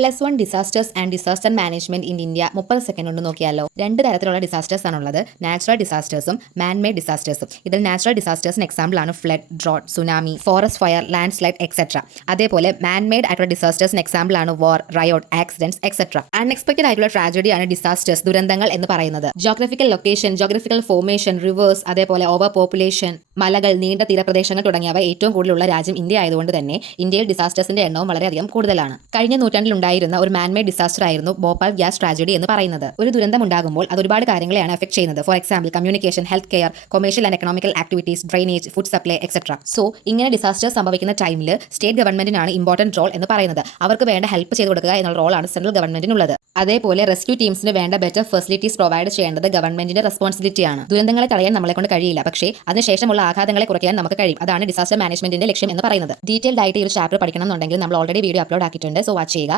+1 disasters and disaster management in India 30 second കൊണ്ട് നോക്കിയാലോ. രണ്ട് തരത്തിലുള്ള ഡിസാസ്റ്റേഴ്സ് ആണുള്ളത്, നാച്ചുറൽ ഡിസാസ്റ്റേഴ്സും മാൻ മെയ്ഡ് ഡിസാസ്റ്റേഴ്സും. ഇതിൽ നാച്ചുറൽ ഡിസാസ്റ്റേഴ്സിന് എക്സാമ്പിൾ ആണ് flood, drought, tsunami, forest fire, landslide etcetera. അതേപോലെ മാൻ മെയ്ഡ് ആയിട്ടുള്ള ഡിസാസ്റ്റേഴ്സിന് എക്സാമ്പിൾ ആണ് war, riot, accidents etcetera. Unexpected ആയിട്ടുള്ള ട്രാജഡിയാണ് ഡിസാസ്റ്റേഴ്സ്, ദുരന്തങ്ങൾ എന്ന് പറയുന്നത്. Geographical location, geographical formation, rivers, അതേപോലെ ഓവർ പോപ്പുലേഷൻ, മലകൾ, നീണ്ട തീരപ്രദേശങ്ങൾ തുടങ്ങിയവ ഏറ്റവും കൂടുതലുള്ള രാജ്യം ഇന്ത്യ ആയതുകൊണ്ട് തന്നെ ഇന്ത്യയിൽ ഡിസാസ്റ്റേഴ്സിന്റെ എണ്ണവും വളരെയധികം കൂടുതലാണ്. കഴിഞ്ഞ നൂറ്റാണ്ടിൽ ഉണ്ടായിരുന്ന ഒരു മാൻമെയ്ഡ് ഡിസാസ്റ്റർ ആയിരുന്നു ഭോപ്പാൽ ഗ്യാസ് ട്രാജഡി എന്ന് പറയുന്നത്. ഒരു ദുരന്തം ഉണ്ടാകുമ്പോൾ അത് ഒരുപാട് കാര്യങ്ങളെയാണ് എഫക്ട് ചെയ്യുന്നത്. For example communication, health care, commercial and economical activities, drainage, food supply etcetera. So ഇങ്ങനെ ഡിസാസ്റ്റേഴ്സ് സംഭവിക്കുന്ന ടൈമിൽ സ്റ്റേറ്റ് ഗവൺമെന്റിനാണ് ഇമ്പോർട്ടന്റ് റോൾ എന്ന് പറയുന്നത്. അവർക്ക് വേണ്ട ഹെൽപ്പ് ചെയ്ത് കൊടുക്കുക എന്നുള്ള റോളാണ് സെൻട്രൽ ഗവൺമെന്റിനുള്ളത്. അതേപോലെ റെസ്ക്യൂ ടീംസിന് വേണ്ട ബെറ്റർ ഫെസിലിറ്റീസ് പ്രൊവൈഡ് ചെയ്യേണ്ടത് ഗവൺമെന്റിന്റെ റെസ്പോൺസിബിലിറ്റിയാണ്. ദുരന്തങ്ങളെ തടയാൻ നമ്മളെ കൊണ്ട് കഴിയില്ല, പക്ഷേ അതിനുശേഷമുള്ള ആഘാതങ്ങളെ കുറയ്ക്കാൻ നമുക്ക് കഴിയും. അതാണ് ഡിസാസ്റ്റർ മാനേജ്മെന്റിന്റെ ലക്ഷ്യം എന്ന് പറയുന്നത്. ഡീറ്റെയിൽഡ് ആയിട്ട് ഈ ഒരു ചാപ്റ്റർ പഠിക്കണം എന്നുണ്ടെങ്കിൽ നമ്മൾ ഓൾറെഡി വീഡിയോ അപ്ലോഡ് ആക്കിയിട്ടുണ്ട്. സോ വാച്ച് ചെയ്യുക.